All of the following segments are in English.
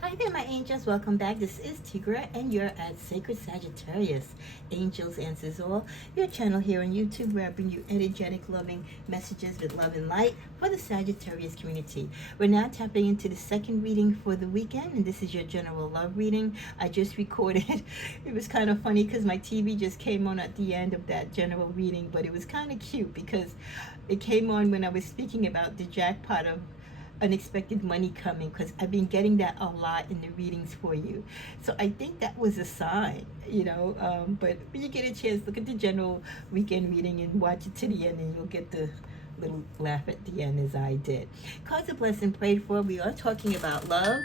Hi there, my angels. Welcome back. This is Tigra, and you're at Sacred Sagittarius. Angels answers all. Your channel here on YouTube, where I bring you energetic, loving messages with love and light for the Sagittarius community. We're now tapping into the second reading for the weekend, and this is your general love reading. I just recorded. It was kind of funny because my TV just came on at the end of that general reading, but it was kind of cute because it came on when I was speaking about the jackpot of unexpected money coming, because I've been getting that a lot in the readings for you. So I think that was a sign. But when you get a chance, look at the general weekend reading and watch it to the end, and you'll get the little laugh at the end as I did. Cards of blessing prayed for. We are talking about love,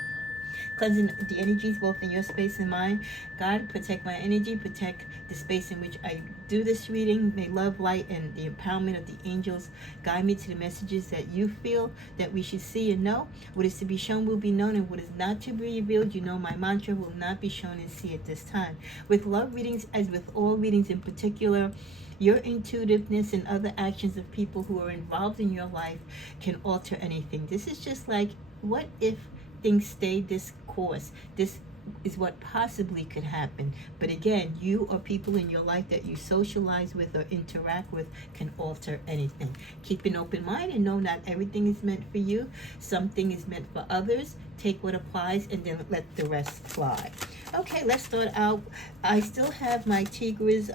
cleansing the energies both in your space and mine. God, protect my energy, protect the space in which I do this reading. May love, light, and the empowerment of the angels guide me to the messages that you feel that we should see and know. What is to be shown will be known, and what is not to be revealed, you know my mantra, will not be shown and see at this time. With love readings, as with all readings in particular, your intuitiveness and other actions of people who are involved in your life can alter anything. This is just like, what if things stay this course? This is what possibly could happen. But again, you or people in your life that you socialize with or interact with can alter anything. Keep an open mind and know not everything is meant for you. Something is meant for others. Take what applies and then let the rest fly. Okay, let's start out. I still have my Tigra's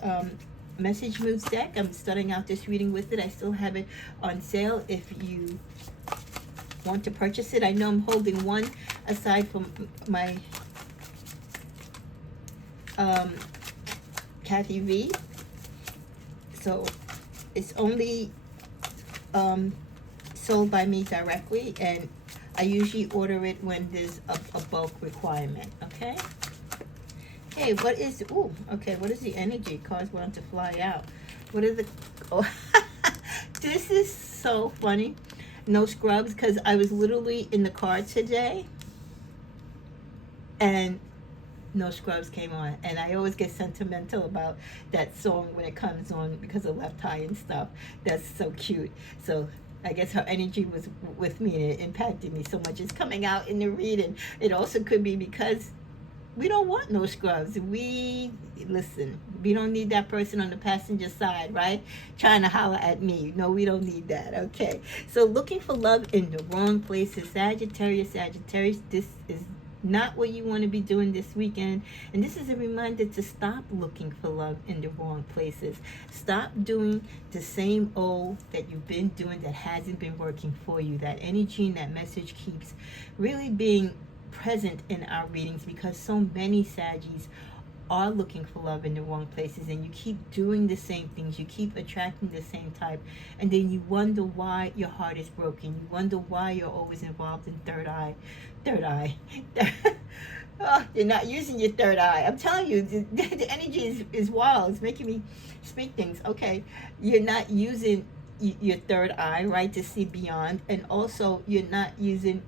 message moves deck. I'm starting out this reading with it. I still have it on sale if you want to purchase it. I know I'm holding one aside from my Kathy V. So it's only sold by me directly, and I usually order it when there's a bulk requirement. Okay. Hey, what is the energy? Cards want to fly out. What is the oh this is so funny. No scrubs, because I was literally in the car today and no scrubs came on, and I always get sentimental about that song when it comes on because of Left Eye and stuff. That's so cute. So I guess her energy was with me and it impacted me so much. It's coming out in the reading. It also could be because we don't want no scrubs. We don't need that person on the passenger side, right? Trying to holler at me. No, we don't need that. Okay. So looking for love in the wrong places. Sagittarius, this is not what you want to be doing this weekend. And this is a reminder to stop looking for love in the wrong places. Stop doing the same old that you've been doing that hasn't been working for you. That energy and that message keeps really being present in our readings, because so many Saggies are looking for love in the wrong places, and you keep doing the same things, you keep attracting the same type, and then you wonder why your heart is broken. You wonder why you're always involved in third eye. Oh, you're not using your third eye. I'm telling you, the energy is wild. It's making me speak things. Okay, you're not using your third eye, right, to see beyond, and also you're not using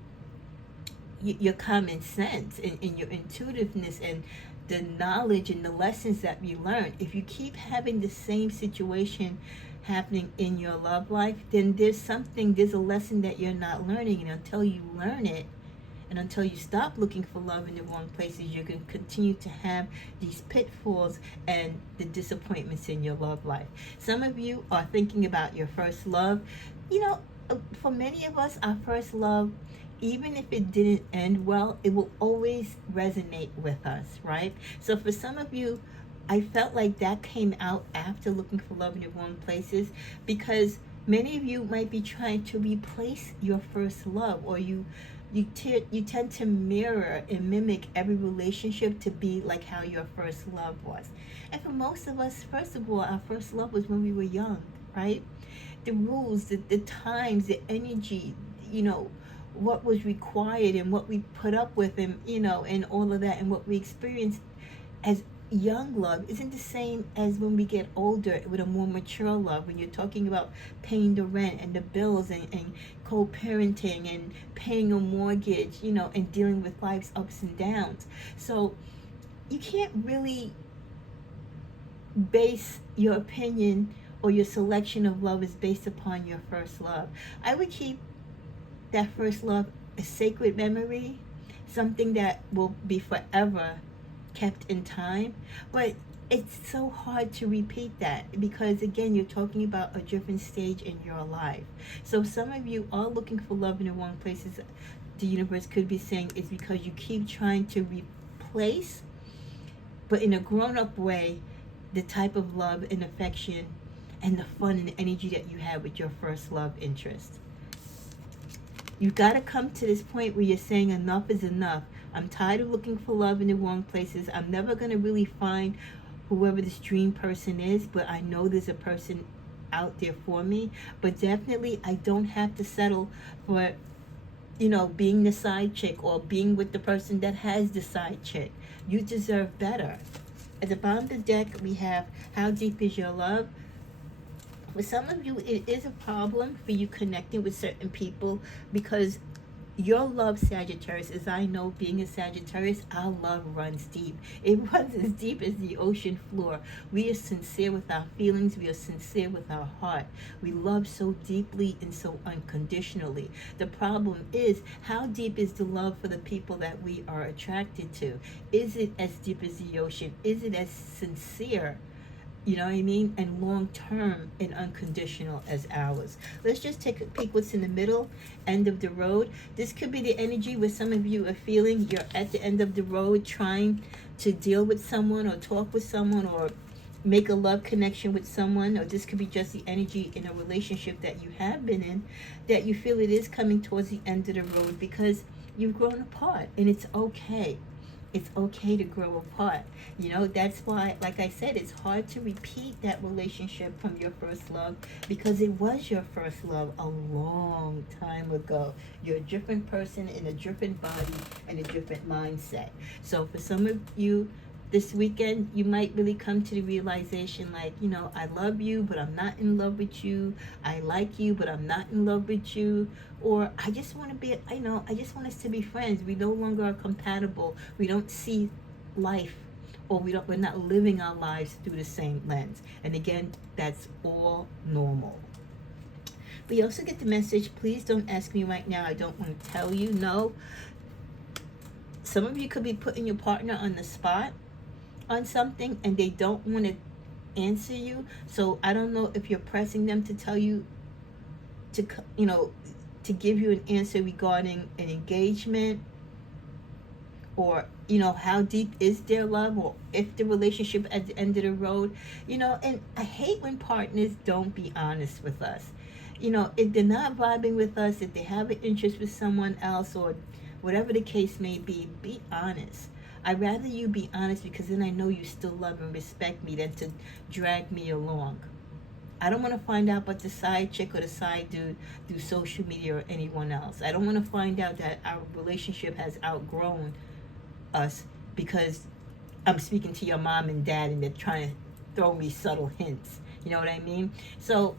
your common sense and your intuitiveness and the knowledge and the lessons that you learn. If you keep having the same situation happening in your love life, then there's a lesson that you're not learning. And until you learn it, and until you stop looking for love in the wrong places, you can continue to have these pitfalls and the disappointments in your love life. Some of you are thinking about your first love. For many of us, our first love, even if it didn't end well, it will always resonate with us, right? So for some of you, I felt like that came out after looking for love in the wrong places, because many of you might be trying to replace your first love, or you tend to mirror and mimic every relationship to be like how your first love was. And for most of us, first of all, our first love was when we were young, right? The rules, the times, the energy, what was required and what we put up with, and all of that, and what we experienced as young love isn't the same as when we get older with a more mature love, when you're talking about paying the rent and the bills and co-parenting and paying a mortgage, and dealing with life's ups and downs. So you can't really base your opinion or your selection of love is based upon your first love. I would keep that first love a sacred memory, something that will be forever kept in time. But it's so hard to repeat that because, again, you're talking about a different stage in your life. So some of you are looking for love in the wrong places. The universe could be saying it's because you keep trying to replace, but in a grown-up way, the type of love and affection and the fun and the energy that you had with your first love interest. You got to come to this point where you're saying enough is enough. I'm tired of looking for love in the wrong places. I'm never going to really find whoever this dream person is, but I know there's a person out there for me. But definitely, I don't have to settle for, being the side chick or being with the person that has the side chick. You deserve better. At the bottom of the deck, we have how deep is your love? For some of you, it is a problem for you connecting with certain people because your love, Sagittarius, as I know, being a Sagittarius, our love runs deep. It runs as deep as the ocean floor. We are sincere with our feelings. We are sincere with our heart. We love so deeply and so unconditionally. The problem is, how deep is the love for the people that we are attracted to? Is it as deep as the ocean? Is it as sincere? You know what I mean? And long term and unconditional as ours. Let's just take a peek what's in the middle, end of the road. This could be the energy where some of you are feeling you're at the end of the road trying to deal with someone or talk with someone or make a love connection with someone. Or this could be just the energy in a relationship that you have been in that you feel it is coming towards the end of the road because you've grown apart, and it's okay. It's okay to grow apart. That's why, like I said, it's hard to repeat that relationship from your first love because it was your first love a long time ago. You're a different person in a different body and a different mindset. So for some of you, this weekend, you might really come to the realization like, I love you, but I'm not in love with you. I like you, but I'm not in love with you. Or I just want to be, I just want us to be friends. We no longer are compatible. We don't see life, or we're not living our lives through the same lens. And again, that's all normal. We also get the message, please don't ask me right now. I don't want to tell you. No. Some of you could be putting your partner on the spot on something and they don't want to answer you. So I don't know if you're pressing them to tell you to give you an answer regarding an engagement, or how deep is their love, or if the relationship at the end of the road. And I hate when partners don't be honest with us. If they're not vibing with us, if they have an interest with someone else, or whatever the case may be honest. I'd rather you be honest because then I know you still love and respect me than to drag me along. I don't want to find out about the side chick or the side dude through social media or anyone else. I don't want to find out that our relationship has outgrown us because I'm speaking to your mom and dad and they're trying to throw me subtle hints. You know what I mean? So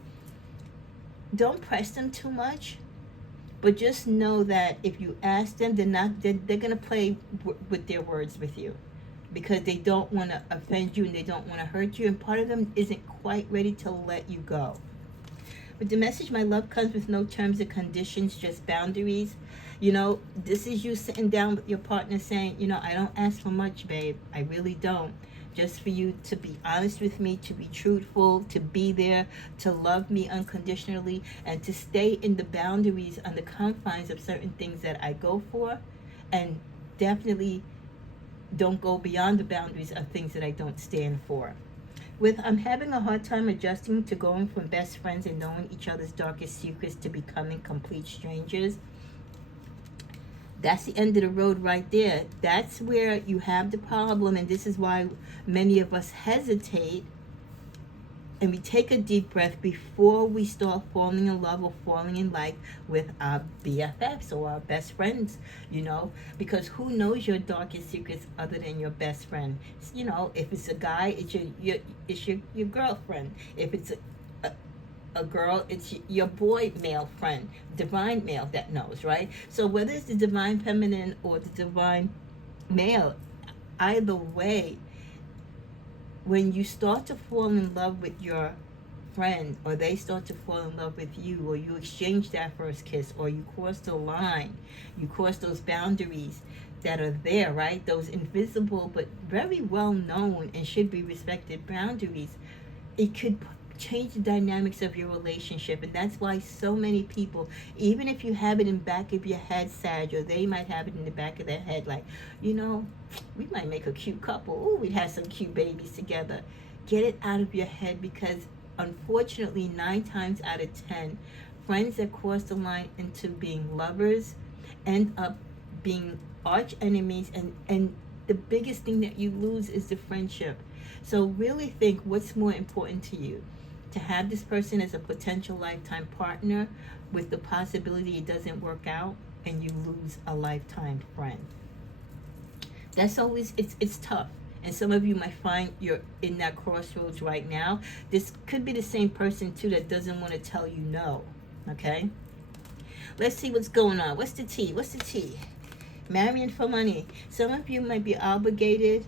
don't press them too much. But just know that if you ask them, they're going to play with their words with you because they don't want to offend you and they don't want to hurt you. And part of them isn't quite ready to let you go. But the message, my love, comes with no terms or conditions, just boundaries. This is you sitting down with your partner saying, I don't ask for much, babe. I really don't. Just for you to be honest with me, to be truthful, to be there, to love me unconditionally, and to stay in the boundaries and the confines of certain things that I go for, and definitely don't go beyond the boundaries of things that I don't stand for. I'm having a hard time adjusting to going from best friends and knowing each other's darkest secrets to becoming complete strangers. That's the end of the road right there. That's where you have the problem, and this is why many of us hesitate and we take a deep breath before we start falling in love or falling in like with our BFFs or our best friends, because who knows your darkest secrets other than your best friend? If it's a guy, it's your girlfriend. If it's a girl, it's your boy male friend, divine male that knows, right? So whether it's the divine feminine or the divine male, either way, when you start to fall in love with your friend, or they start to fall in love with you, or you exchange that first kiss, or you cross the line, you cross those boundaries, that are there, right? Those invisible but very well known and should be respected boundaries. It could change the dynamics of your relationship, and that's why so many people, even if you have it in back of your head, Sag, or they might have it in the back of their head, like, you know, we might make a cute couple. Ooh, we'd have some cute babies together. Get it out of your head, because unfortunately 9 times out of 10, friends that cross the line into being lovers end up being arch enemies, and the biggest thing that you lose is the friendship. So really think, what's more important to you? To have this person as a potential lifetime partner with the possibility it doesn't work out and you lose a lifetime friend. That's always, it's tough. And some of you might find you're in that crossroads right now. This could be the same person too that doesn't want to tell you no. Okay? Let's see what's going on. What's the tea? What's the tea? Marrying for money. Some of you might be obligated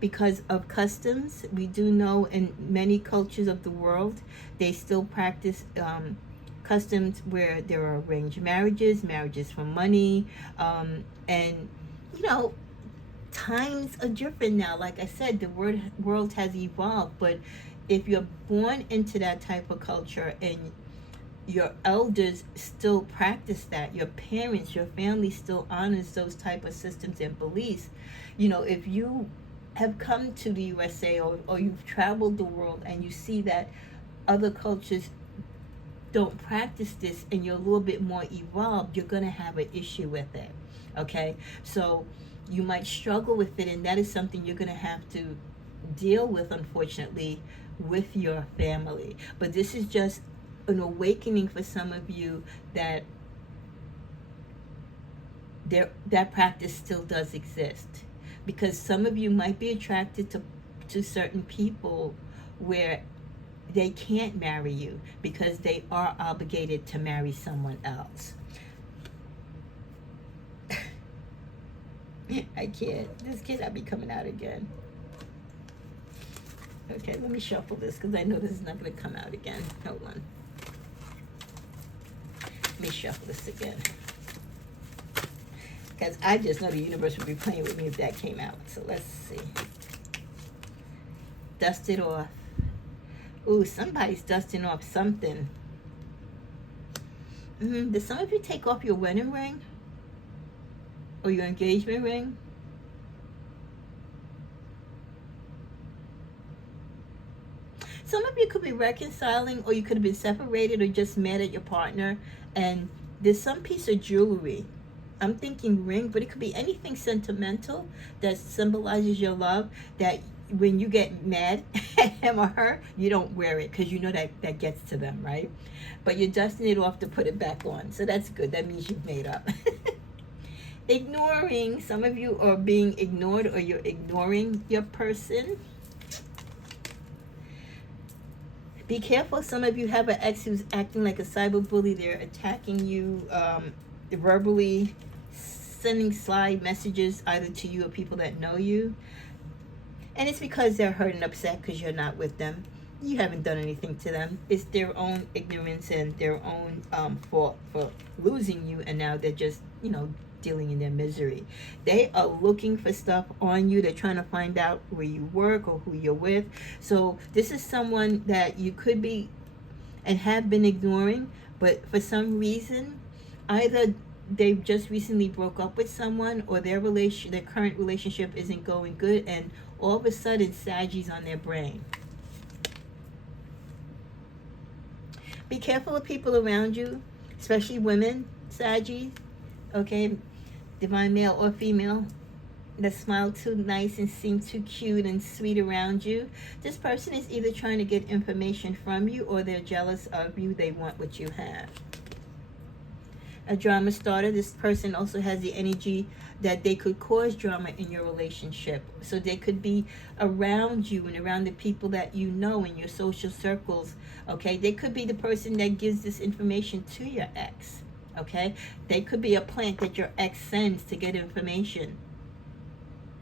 because of customs. We do know in many cultures of the world, they still practice customs where there are arranged marriages, marriages for money, and you know, times are different now. Like I said, the world has evolved, but if you're born into that type of culture and your elders still practice that, your parents, your family still honors those type of systems and beliefs, you know, if you have come to the USA, or you've traveled the world and you see that other cultures don't practice this and you're a little bit more evolved, you're going to have an issue with it. Okay? So you might struggle with it, and that is something you're going to have to deal with, unfortunately, with your family. But this is just an awakening for some of you that that practice still does exist, because some of you might be attracted to certain people where they can't marry you because they are obligated to marry someone else. I can't. This cannot be coming out again. Okay, let me shuffle this because I know this is not going to come out again. Hold on. Let me shuffle this again. Because I just know the universe would be playing with me if that came out. So let's see. Dust it off. Ooh, somebody's dusting off something. Did some of you take off your wedding ring? Or your engagement ring? Some of you could be reconciling, or you could have been separated, or just mad at your partner, and there's some piece of jewelry. I'm thinking ring, but it could be anything sentimental that symbolizes your love, that when you get mad at him or her, you don't wear it because you know that gets to them, right? But you're dusting it off to put it back on. So that's good. That means you've made up. Ignoring. Some of you are being ignored, or you're ignoring your person. Be careful. Some of you have an ex who's acting like a cyber bully. They're attacking you verbally, sending sly messages either to you or people that know you. And it's because they're hurt and upset because you're not with them. You haven't done anything to them. It's their own ignorance and their own fault for losing you, and now they're just, you know, dealing in their misery. They are looking for stuff on you. They're trying to find out where you work or who you're with. So this is someone that you could be and have been ignoring, but for some reason, either they've just recently broke up with someone, or their current relationship isn't going good, and all of a sudden Saggy's on their brain. Be careful of people around you, especially women, Saggy, okay? Divine male or female that smile too nice and seem too cute and sweet around you. This person is either trying to get information from you, or they're jealous of you. They want what you have. A drama starter. This person also has the energy that they could cause drama in your relationship. So they could be around you and around the people that you know in your social circles. Okay, they could be the person that gives this information to your ex. Okay, they could be a plant that your ex sends to get information,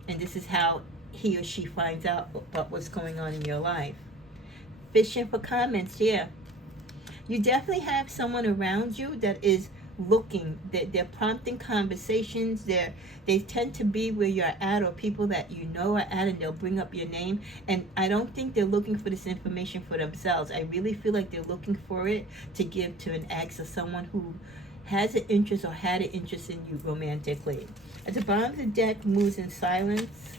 and this is how he or she finds out about what's going on in your life. Fishing for comments. Yeah, you definitely have someone around you that is looking. They're prompting conversations. They tend to be where you're at, or people that you know are at, and they'll bring up your name. And I don't think they're looking for this information for themselves. I really feel like they're looking for it to give to an ex or someone who has an interest or had an interest in you romantically. At the bottom of the deck, moves in silence.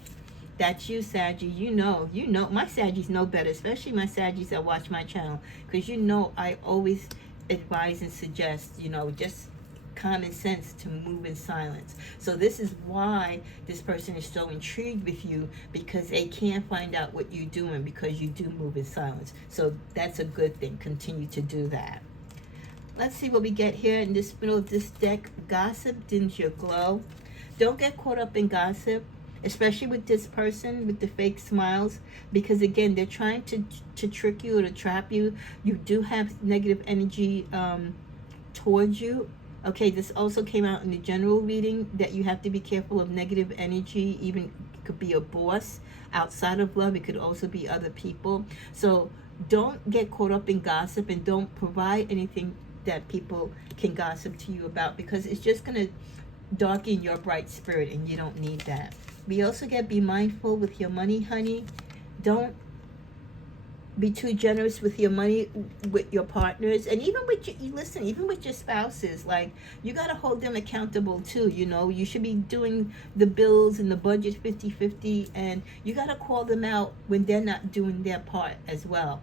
That's you, Saggy. You know, my Saggies know better, especially my Saggies that watch my channel, because you know I always advise and suggest, just common sense to move in silence. So this is why this person is so intrigued with you, because they can't find out what you're doing because you do move in silence. So that's a good thing. Continue to do that. Let's see what we get here in this middle of this deck. Gossip dims your glow. Don't get caught up in gossip, especially with this person with the fake smiles, because again, they're trying to trick you or to trap you. You do have negative energy towards you. Okay, this also came out in the general reading that you have to be careful of negative energy. Even it could be a boss outside of love. It could also be other people. So don't get caught up in gossip, and don't provide anything that people can gossip to you about, because it's just going to darken your bright spirit, and you don't need that. We also get be mindful with your money, honey. Don't be too generous with your money with your partners, and even with even with your spouses. Like, you got to hold them accountable too. You should be doing the bills and the budget 50-50, and you got to call them out when they're not doing their part as well.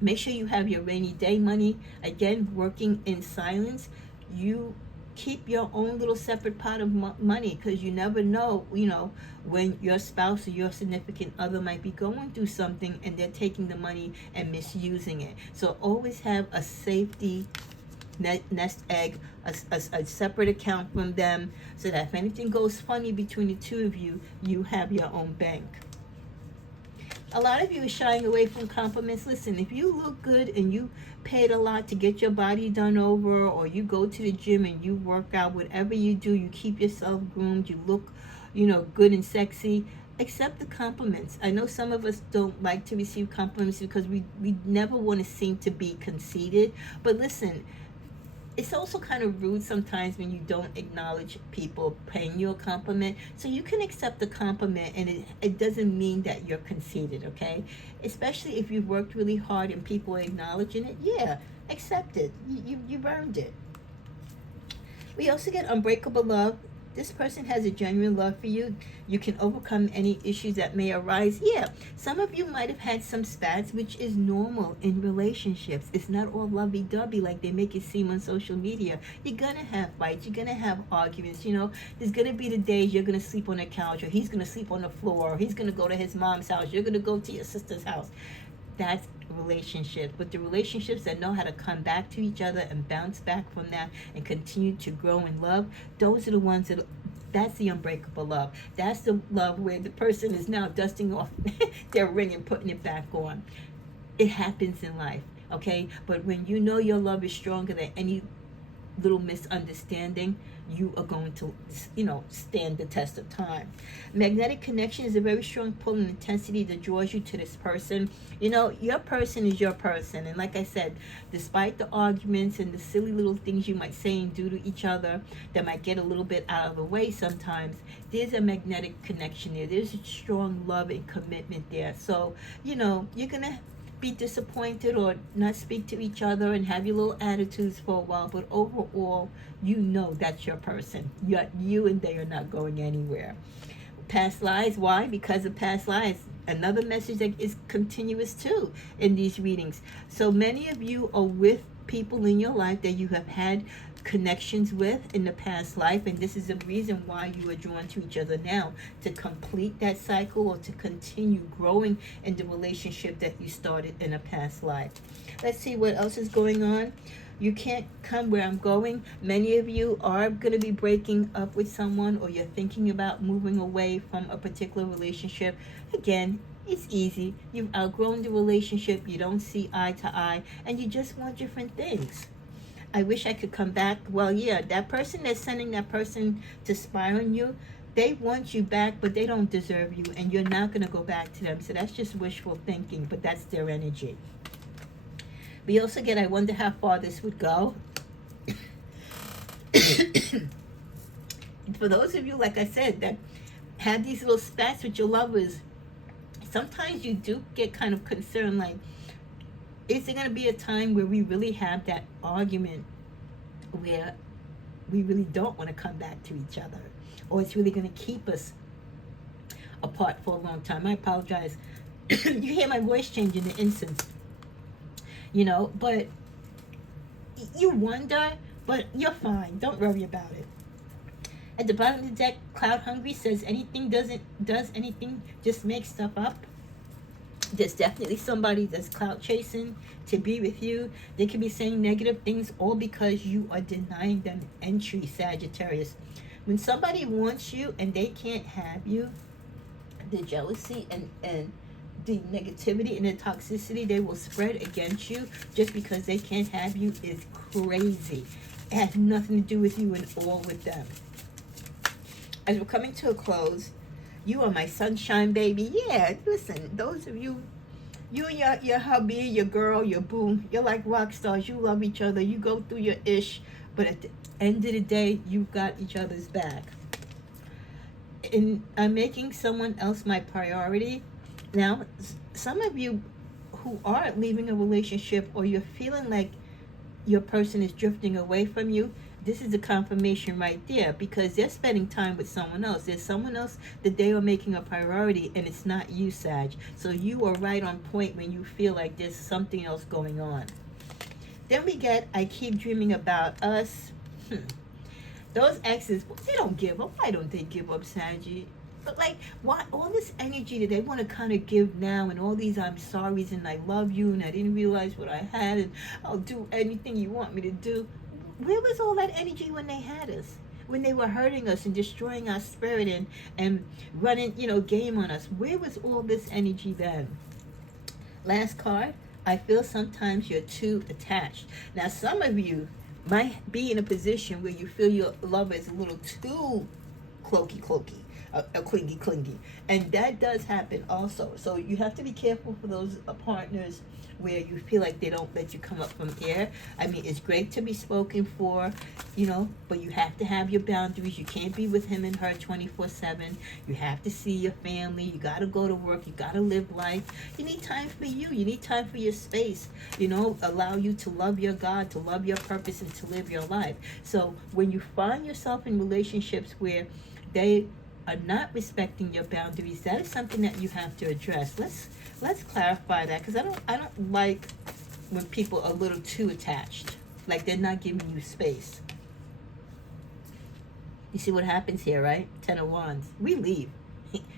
Make sure you have your rainy day money. Again, working in silence. You keep your own little separate pot of money, because you never know, when your spouse or your significant other might be going through something and they're taking the money and misusing it. So always have a safety nest egg, a separate account from them, so that if anything goes funny between the two of you, you have your own bank. A lot of you are shying away from compliments. Listen, if you look good and you paid a lot to get your body done over, or you go to the gym and you work out, whatever you do, you keep yourself groomed, you look, good and sexy, accept the compliments. I know some of us don't like to receive compliments because we never want to seem to be conceited. But listen, it's also kind of rude sometimes when you don't acknowledge people paying you a compliment. So you can accept the compliment, and it doesn't mean that you're conceited, okay? Especially if you've worked really hard and people are acknowledging it. Yeah, accept it. You've earned it. We also get unbreakable love. This person has a genuine love for you. You can overcome any issues that may arise. Yeah, some of you might have had some spats, which is normal in relationships. It's not all lovey-dovey like they make it seem on social media. You're going to have fights. You're going to have arguments. There's going to be the days you're going to sleep on the couch, or he's going to sleep on the floor, or he's going to go to his mom's house. You're going to go to your sister's house. That's relationships. But the relationships that know how to come back to each other and bounce back from that and continue to grow in love, those are the ones that's the unbreakable love. That's the love where the person is now dusting off their ring and putting it back on. It happens in life, okay? But when you know your love is stronger than any little misunderstanding, you are going to, stand the test of time. Magnetic connection is a very strong pull and intensity that draws you to this person. Your person is your person. And like I said, despite the arguments and the silly little things you might say and do to each other that might get a little bit out of the way sometimes, there's a magnetic connection there. There's a strong love and commitment there. So, you're going to be disappointed or not speak to each other and have your little attitudes for a while, but overall, that's your person. You and they are not going anywhere. Past lives, why? Because of past lives. Another message that is continuous too in these readings. So many of you are with people in your life that you have had connections with in the past life, and this is the reason why you are drawn to each other now, to complete that cycle or to continue growing in the relationship that you started in a past life. Let's see what else is going on. You can't come where I'm going. Many of you are going to be breaking up with someone, or you're thinking about moving away from a particular relationship. Again, it's easy. You've outgrown the relationship, you don't see eye to eye, and you just want different things. I wish I could come back. Well, yeah, that person that's sending that person to spy on you, they want you back, but they don't deserve you, and you're not going to go back to them. So that's just wishful thinking, but that's their energy. We also get, I wonder how far this would go. For those of you, like I said, that have these little spats with your lovers, sometimes you do get kind of concerned, like, is there going to be a time where we really have that argument where we really don't want to come back to each other, or it's really going to keep us apart for a long time? I apologize. You hear my voice change in the instant, but you wonder, but you're fine. Don't worry about it. At the bottom of the deck, Cloud Hungry says anything does anything, just make stuff up. There's definitely somebody that's clout chasing to be with you. They could be saying negative things all because you are denying them entry, Sagittarius. When somebody wants you and they can't have you, the jealousy and the negativity and the toxicity they will spread against you just because they can't have you is crazy. It has nothing to do with you and all with them. As we're coming to a close, you are my sunshine, baby. Yeah, listen, those of you, you and your hubby, your girl, your boo, you're like rock stars. You love each other. You go through your ish, but at the end of the day, you've got each other's back. And I'm making someone else my priority. Now, some of you who are leaving a relationship, or you're feeling like your person is drifting away from you, this is the confirmation right there, because they're spending time with someone else. There's someone else that they are making a priority, and it's not you, Sag. So you are right on point when you feel like there's something else going on. Then we get, I keep dreaming about us. Those exes, they don't give up. Why don't they give up, Saggy? But like, why all this energy that they want to kind of give now, and all these I'm sorry's and I love you and I didn't realize what I had and I'll do anything you want me to do. Where was all that energy when they had us? When they were hurting us and destroying our spirit and running, game on us? Where was all this energy then? Last card, I feel sometimes you're too attached. Now, some of you might be in a position where you feel your lover is a little too clingy, and that does happen also. So you have to be careful for those partners where you feel like they don't let you come up from air. I mean, it's great to be spoken for, but you have to have your boundaries. You can't be with him and her 24/7. You have to see your family. You got to go to work. You got to live life. You need time for you. You need time for your space. Allow you to love your God, to love your purpose, and to live your life. So when you find yourself in relationships where they are not respecting your boundaries, that is something that you have to address. Let's clarify that, because I don't like when people are a little too attached, like they're not giving you space. You see what happens here, right? 10 of Wands. We leave.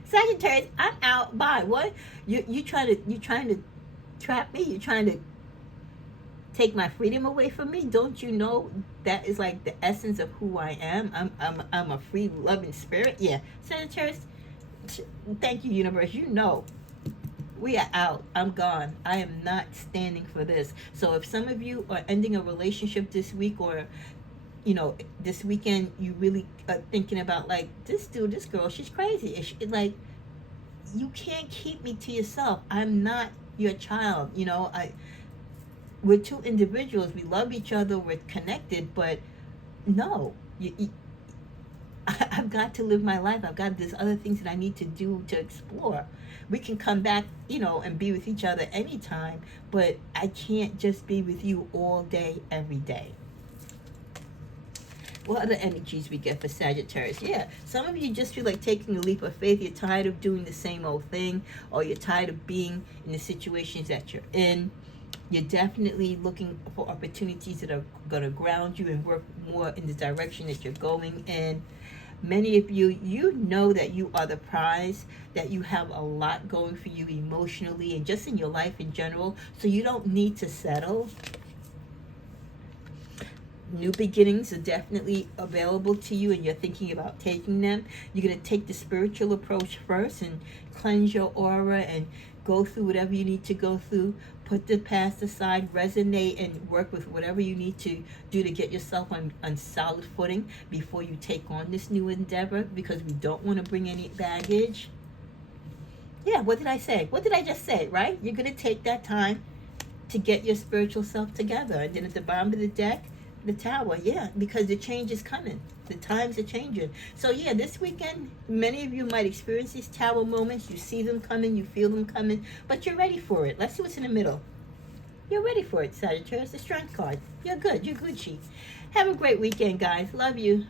Sagittarius, I'm out. Bye. What? You trying to trap me? You trying to take my freedom away from me? Don't you know that is like the essence of who I am? I'm a free loving spirit. Yeah, Sagittarius. Thank you, universe. We are out. I'm gone. I am not standing for this. So if some of you are ending a relationship this week, or this weekend, you really are thinking about like, this dude, this girl, she's crazy. Like, you can't keep me to yourself. I'm not your child. We're two individuals. We love each other. We're connected. But no, I've got to live my life. I've got these other things that I need to do to explore. We can come back, and be with each other anytime. But I can't just be with you all day, every day. What other energies we get for Sagittarius? Yeah, some of you just feel like taking a leap of faith. You're tired of doing the same old thing, or you're tired of being in the situations that you're in. You're definitely looking for opportunities that are going to ground you and work more in the direction that you're going in. Many of you, know that you are the prize, that you have a lot going for you emotionally and just in your life in general, so you don't need to settle. New beginnings are definitely available to you, and you're thinking about taking them. You're going to take the spiritual approach first and cleanse your aura and go through whatever you need to go through. Put the past aside, resonate, and work with whatever you need to do to get yourself on solid footing before you take on this new endeavor, because we don't want to bring any baggage. Yeah, what did I say? What did I just say, right? You're going to take that time to get your spiritual self together. And then at the bottom of the deck, The tower, yeah, because the change is coming. The times are changing. So yeah, this weekend, many of you might experience these tower moments. You see them coming, you feel them coming, but you're ready for it. Let's see what's in the middle. You're ready for it, Sagittarius. The strength card. You're good. You're Gucci. Have a great weekend, guys. Love you.